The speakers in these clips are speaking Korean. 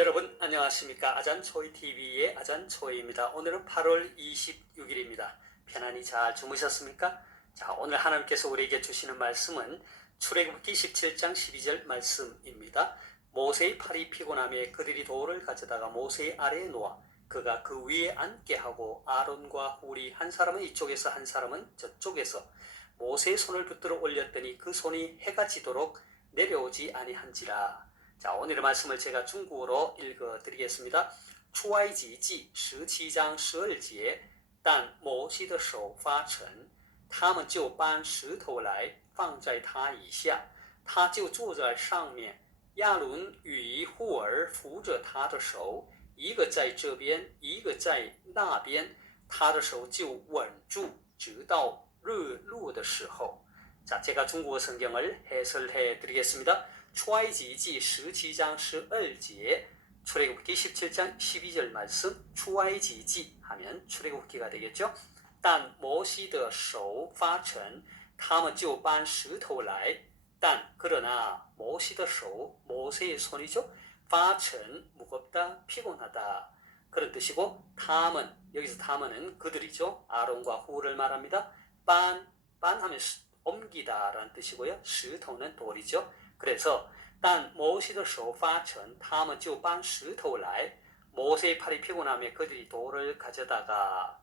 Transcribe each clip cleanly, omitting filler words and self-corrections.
여러분 안녕하십니까. 아잔초이TV의 아잔초이입니다. 오늘은 8월 26일입니다. 편안히 잘 주무셨습니까? 자, 오늘 하나님께서 우리에게 주시는 말씀은 출애굽기 17장 12절 말씀입니다. 모세의 팔이 피곤함에 그들이 돌을 가져다가 모세의 아래에 놓아 그가 그 위에 앉게 하고 아론과 훌이 한 사람은 이쪽에서 한 사람은 저쪽에서 모세의 손을 붙들어 올렸더니 그 손이 해가 지도록 내려오지 아니한지라. 자, 오늘의 말씀을 제가 중국어로 읽어드리겠습니다. 出埃及记 17章12节但摩西的手发沉他们就搬石头来放在他以下他就坐在上面亚伦与户尔扶着他的手一个在这边一个在那边他的手就稳住直到日落的时候. 자, 제가 중국어 성경을 해설해 드리겠습니다. 출애굽기 17장 12절, 출애굽기 17장 12절 말씀, 출애굽기 하면 출애굽기가 되겠죠. 但摩西的手发沉他们就搬石头来但 그러나 모시의手, 모세의 손이죠. 发沉, 무겁다, 피곤하다. 그런 뜻이고, 탐은, 여기서 탐은 그들이죠. 아론과 훌을 말합니다. 반 하면 옮기다 라는 뜻이고요. 石头는 돌이죠. 그래서 但摩西的手发沉他们就搬石头来 모세의 팔이 피곤함에 그들이 돌을 가져다가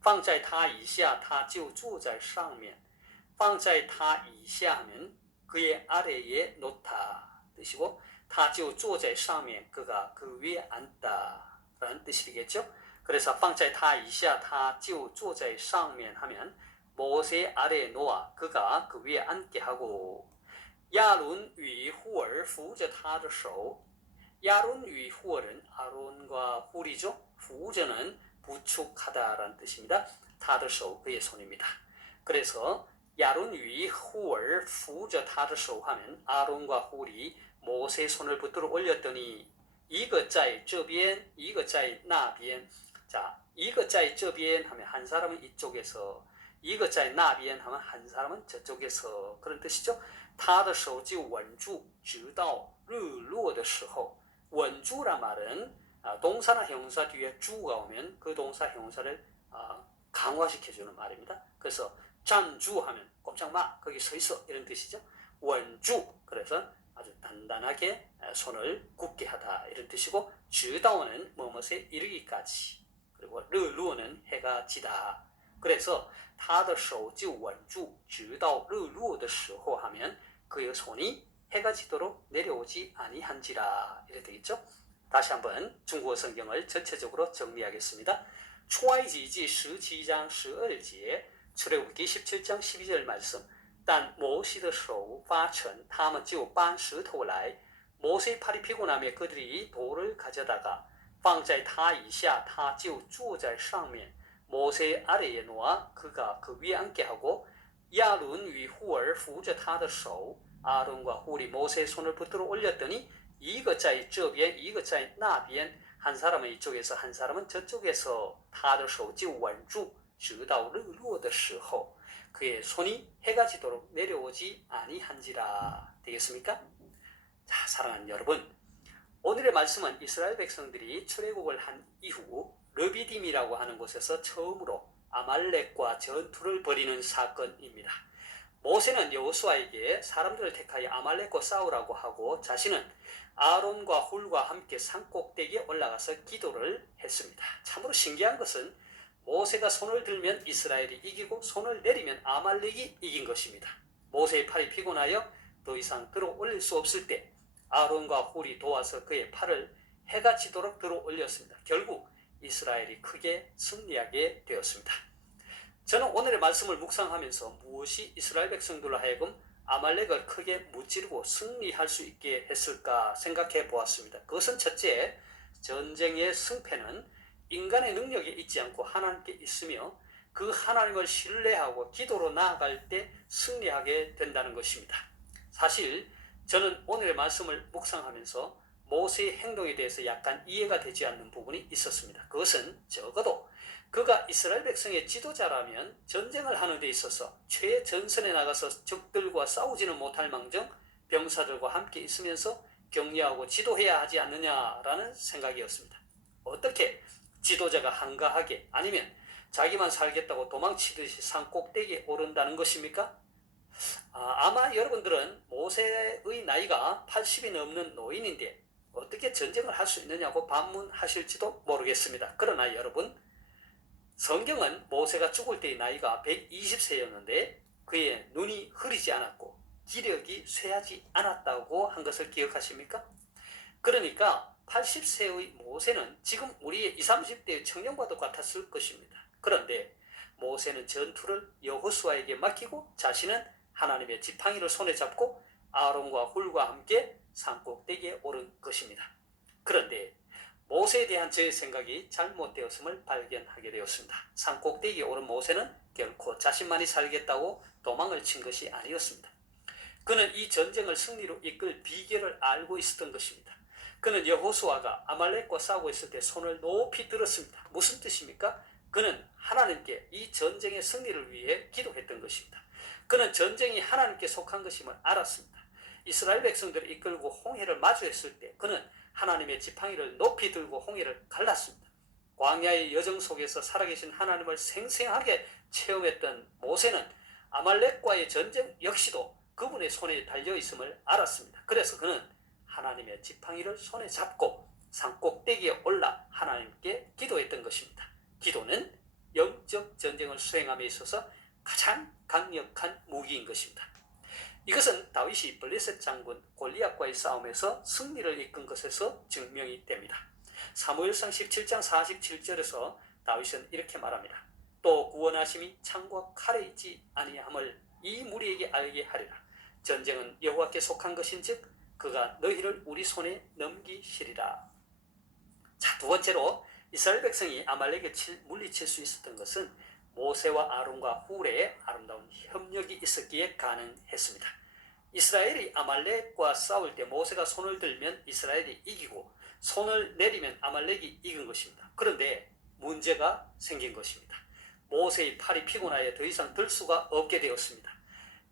放在他以下他就坐在上面放在他以下하면 그의 아래에 놓다 뜻이고 他就坐在上面 그가 그 위에 앉다 라는 뜻이겠죠. 그래서 放在他以下他就坐在上面 하면 모세의 아래에 놓아 그가 그 위에 앉게 하고 亚伦与户尔扶着他的手 亚伦与户尔은 아론과 훌이죠.扶着는 부축하다라는 뜻입니다. 他的手 그의 손입니다. 그래서 亚伦与户尔扶着他的手 하면 아론과 훌이 모세의 손을 붙들어 올렸더니 一个在这边一个在那边 자, 一个在这边 하면 한 사람은 이쪽에서 一个在那边 하면 한 사람은 저쪽에서 그런 뜻이죠. 他的手就稳住直到日落的时候 稳주란 말은 동사나 형용사 뒤에 주가 오면 그 동사 형용사를 강화시켜주는 말입니다. 그래서 站주 하면 꼼짝 마 거기 서 있어 이런 뜻이죠. 稳주 그래서 아주 단단하게 손을 굳게 하다 이런 뜻이고 直到는 뭐뭇에 이르기까지 그리고 日落는 해가 지다. 그래서 他的手就稳住直到日落的时候 하면 그의 손이 해가 지도록 내려오지 아니한지라 이래 되겠죠. 다시 한번 중국어 성경을 전체적으로 정리하겠습니다. 출애굽기 17장 12절, 출애굽기 17장 12절 말씀. 但摩西的手发沉他们就搬石头来 모세의 팔이 피곤함에 그들이 돌을 가져다가 放在他以下他就坐在上面 모세의 아래에 놓아 그가 그 위에 앉게 하고 亚伦与户尔扶着他的手 아론과 훌이 모세의 손을 붙들어 올렸더니 一个在这边一个在那边 한 사람은 이쪽에서 한 사람은 저쪽에서 他的手就稳住直到日落的时候 그의 손이 해가 지도록 내려오지 아니한지라 되겠습니까? 자, 사랑하는 여러분, 오늘의 말씀은 이스라엘 백성들이 출애굽을 한 이후 르비딤이라고 하는 곳에서 처음으로 아말렉과 전투를 벌이는 사건입니다. 모세는 여호수아에게 사람들을 택하여 아말렉과 싸우라고 하고 자신은 아론과 훌과 함께 산꼭대기에 올라가서 기도를 했습니다. 참으로 신기한 것은 모세가 손을 들면 이스라엘이 이기고 손을 내리면 아말렉이 이긴 것입니다. 모세의 팔이 피곤하여 더 이상 들어 올릴 수 없을 때 아론과 훌이 도와서 그의 팔을 해가 지도록 들어 올렸습니다. 결국 이스라엘이 크게 승리하게 되었습니다. 저는 오늘의 말씀을 묵상하면서 무엇이 이스라엘 백성들로 하여금 아말렉을 크게 무찌르고 승리할 수 있게 했을까 생각해 보았습니다. 그것은 첫째, 전쟁의 승패는 인간의 능력에 있지 않고 하나님께 있으며 그 하나님을 신뢰하고 기도로 나아갈 때 승리하게 된다는 것입니다. 사실 저는 오늘의 말씀을 묵상하면서 모세의 행동에 대해서 약간 이해가 되지 않는 부분이 있었습니다. 그것은 적어도 그가 이스라엘 백성의 지도자라면 전쟁을 하는 데 있어서 최전선에 나가서 적들과 싸우지는 못할 망정 병사들과 함께 있으면서 격려하고 지도해야 하지 않느냐라는 생각이었습니다. 어떻게 지도자가 한가하게 아니면 자기만 살겠다고 도망치듯이 산 꼭대기에 오른다는 것입니까? 아마 여러분들은 모세의 나이가 80이 넘는 노인인데 어떻게 전쟁을 할 수 있느냐고 반문하실지도 모르겠습니다. 그러나 여러분, 성경은 모세가 죽을 때의 나이가 120세였는데 그의 눈이 흐리지 않았고 기력이 쇠하지 않았다고 한 것을 기억하십니까? 그러니까 80세의 모세는 지금 우리의 20, 30대의 청년과도 같았을 것입니다. 그런데 모세는 전투를 여호수아에게 맡기고 자신은 하나님의 지팡이를 손에 잡고 아론과 훌과 함께 산꼭대기에 오른 것입니다. 그런데 모세에 대한 제 생각이 잘못되었음을 발견하게 되었습니다. 산꼭대기에 오른 모세는 결코 자신만이 살겠다고 도망을 친 것이 아니었습니다. 그는 이 전쟁을 승리로 이끌 비결을 알고 있었던 것입니다. 그는 여호수아가 아말렉과 싸우고 있을 때 손을 높이 들었습니다. 무슨 뜻입니까? 그는 하나님께 이 전쟁의 승리를 위해 기도했던 것입니다. 그는 전쟁이 하나님께 속한 것임을 알았습니다. 이스라엘 백성들을 이끌고 홍해를 마주했을 때 그는 하나님의 지팡이를 높이 들고 홍해를 갈랐습니다. 광야의 여정 속에서 살아계신 하나님을 생생하게 체험했던 모세는 아말렉과의 전쟁 역시도 그분의 손에 달려있음을 알았습니다. 그래서 그는 하나님의 지팡이를 손에 잡고 산꼭대기에 올라 하나님께 기도했던 것입니다. 기도는 영적 전쟁을 수행함에 있어서 가장 강력한 무기인 것입니다. 이것은 다윗이 블레셋 장군 골리앗과의 싸움에서 승리를 이끈 것에서 증명이 됩니다. 사무엘상 17장 47절에서 다윗은 이렇게 말합니다. 또 구원하심이 창과 칼에 있지 아니함을 이 무리에게 알게 하리라. 전쟁은 여호와께 속한 것인즉 그가 너희를 우리 손에 넘기시리라. 자, 두 번째로 이스라엘 백성이 아말렉을 물리칠 수 있었던 것은 모세와 아론과 훌의 아름다운 협력이 있었기에 가능했습니다. 이스라엘이 아말렉과 싸울 때 모세가 손을 들면 이스라엘이 이기고 손을 내리면 아말렉이 이긴 것입니다. 그런데 문제가 생긴 것입니다. 모세의 팔이 피곤하여 더 이상 들 수가 없게 되었습니다.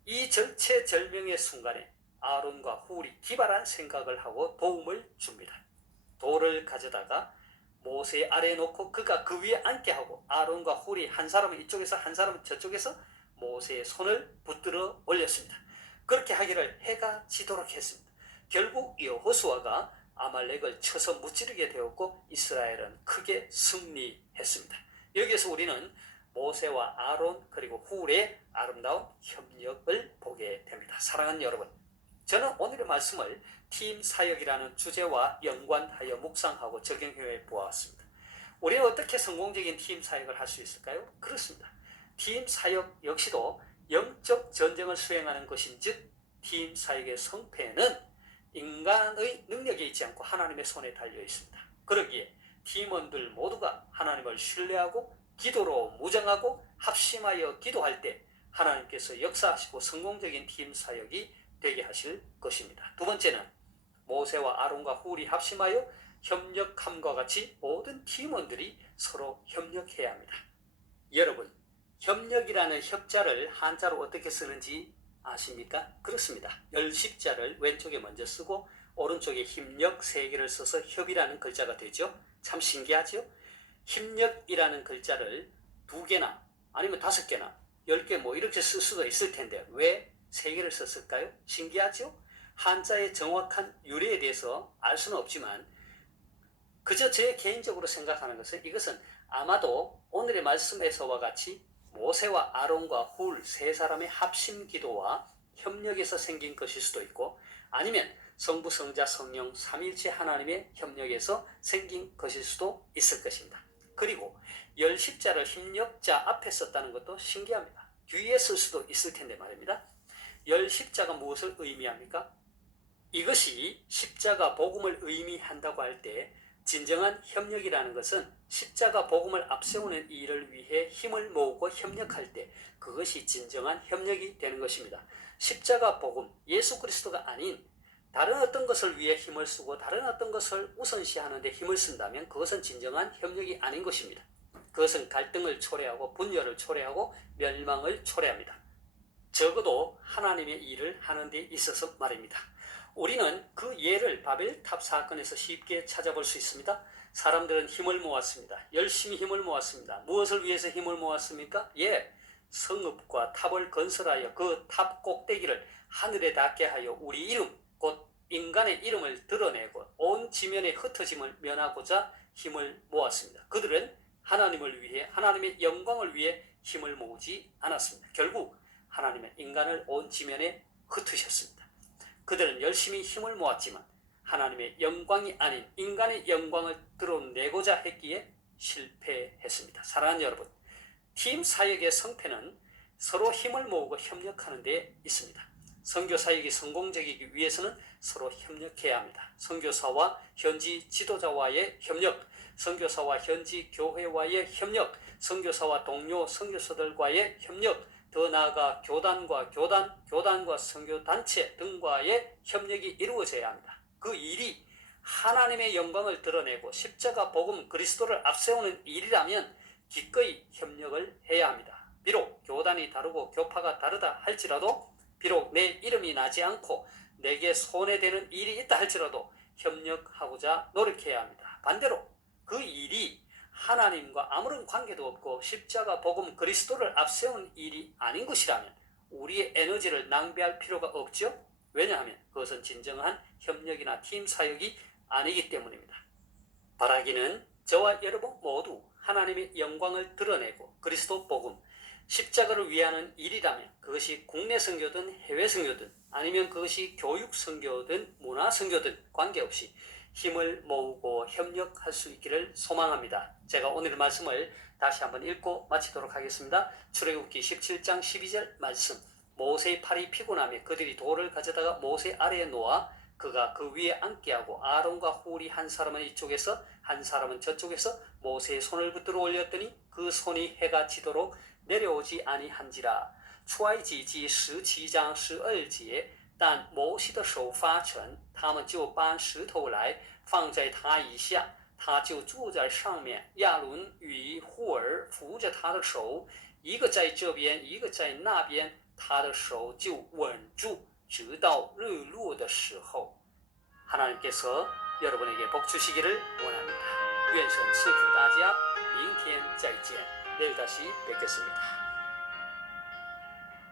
이 절체절명의 순간에 아론과 훌이 기발한 생각을 하고 도움을 줍니다. 돌을 가져다가 모세 아래에 놓고 그가 그 위에 앉게 하고 아론과 훌이 한 사람은 이쪽에서 한 사람은 저쪽에서 모세의 손을 붙들어 올렸습니다. 그렇게 하기를 해가 지도록 했습니다. 결국 여호수아가 아말렉을 쳐서 무찌르게 되었고 이스라엘은 크게 승리했습니다. 여기에서 우리는 모세와 아론 그리고 훌의 아름다운 협력을 보게 됩니다. 사랑하는 여러분, 저는 오늘의 말씀을 팀 사역이라는 주제와 연관하여 묵상하고 적용해 보았습니다. 우리는 어떻게 성공적인 팀 사역을 할 수 있을까요? 그렇습니다. 팀 사역 역시도 영적 전쟁을 수행하는 것인즉 팀 사역의 성패는 인간의 능력에 있지 않고 하나님의 손에 달려 있습니다. 그러기에 팀원들 모두가 하나님을 신뢰하고 기도로 무장하고 합심하여 기도할 때 하나님께서 역사하시고 성공적인 팀 사역이 되게 하실 것입니다. 두 번째는 모세와 아론과 훌이 합심하여 협력함과 같이 모든 팀원들이 서로 협력해야 합니다. 여러분, 협력이라는 협자를 한자로 어떻게 쓰는지 아십니까? 그렇습니다. 열십자를 왼쪽에 먼저 쓰고 오른쪽에 힘력 3개를 써서 협이라는 글자가 되죠. 참 신기하죠? 힘력이라는 글자를 2개나 아니면 5개나 10개 뭐 이렇게 쓸 수도 있을 텐데 왜 3개를 썼을까요? 신기하죠? 한자의 정확한 유래에 대해서 알 수는 없지만 그저 제 개인적으로 생각하는 것은 이것은 아마도 오늘의 말씀에서와 같이 모세와 아론과 훌 3사람의 합심 기도와 협력에서 생긴 것일 수도 있고 아니면 성부, 성자, 성령 삼일체 하나님의 협력에서 생긴 것일 수도 있을 것입니다. 그리고 열십자를 힘력자 앞에 썼다는 것도 신기합니다. 뒤에 쓸 수도 있을 텐데 말입니다. 열십자가 무엇을 의미합니까? 이것이 십자가 복음을 의미한다고 할 때 진정한 협력이라는 것은 십자가 복음을 앞세우는 일을 위해 힘을 모으고 협력할 때 그것이 진정한 협력이 되는 것입니다. 십자가 복음, 예수 그리스도가 아닌 다른 어떤 것을 위해 힘을 쓰고 다른 어떤 것을 우선시하는 데 힘을 쓴다면 그것은 진정한 협력이 아닌 것입니다. 그것은 갈등을 초래하고 분열을 초래하고 멸망을 초래합니다. 적어도 하나님의 일을 하는 데 있어서 말입니다. 우리는 그 예를 바벨탑 사건에서 쉽게 찾아볼 수 있습니다. 사람들은 힘을 모았습니다. 열심히 힘을 모았습니다. 무엇을 위해서 힘을 모았습니까? 성읍과 탑을 건설하여 그 탑 꼭대기를 하늘에 닿게 하여 우리 이름, 곧 인간의 이름을 드러내고 온 지면의 흩어짐을 면하고자 힘을 모았습니다. 그들은 하나님을 위해, 하나님의 영광을 위해 힘을 모으지 않았습니다. 결국 하나님은 인간을 온 지면에 흩으셨습니다. 그들은 열심히 힘을 모았지만 하나님의 영광이 아닌 인간의 영광을 드러내고자 했기에 실패했습니다. 사랑하는 여러분, 팀 사역의 성패는 서로 힘을 모으고 협력하는 데 있습니다. 선교 사역이 성공적이기 위해서는 서로 협력해야 합니다. 선교사와 현지 지도자와의 협력, 선교사와 현지 교회와의 협력, 선교사와 동료 선교사들과의 협력, 더 나아가 교단과 선교단체 등과의 협력이 이루어져야 합니다. 그 일이 하나님의 영광을 드러내고 십자가 복음 그리스도를 앞세우는 일이라면 기꺼이 협력을 해야 합니다. 비록 교단이 다르고 교파가 다르다 할지라도, 비록 내 이름이 나지 않고 내게 손해되는 일이 있다 할지라도 협력하고자 노력해야 합니다. 반대로 그 일이 하나님과 아무런 관계도 없고 십자가 복음 그리스도를 앞세우는 일이 아닌 것이라면 우리의 에너지를 낭비할 필요가 없죠. 왜냐하면 그것은 진정한 협력이나 팀 사역이 아니기 때문입니다. 바라기는 저와 여러분 모두 하나님의 영광을 드러내고 그리스도 복음, 십자가를 위하는 일이라면 그것이 국내 선교든 해외 선교든 아니면 그것이 교육 선교든 문화 선교든 관계없이 힘을 모으고 협력할 수 있기를 소망합니다. 제가 오늘 말씀을 다시 한번 읽고 마치도록 하겠습니다. 출애굽기 17장 12절 말씀. 모세의 팔이 피곤하며 그들이 돌을 가져다가 모세 아래에 놓아 그가 그 위에 앉게 하고 아론과 훌이 한 사람은 이쪽에서 한 사람은 저쪽에서 모세의 손을 붙들어 올렸더니 그 손이 해가 지도록 내려오지 아니한지라.出埃及记17章12节，但摩西的手发沉，他们就搬石头来放在他以下，他就坐在上面。亚伦与户尔扶着他的手，一个在这边，一个在那边，他的手就稳住，直到日落的时候。하나님께서 여러분에게 복 주시기를 원합니다. 愿神赐福大家，明天再见，내일 다시 뵙겠습니다.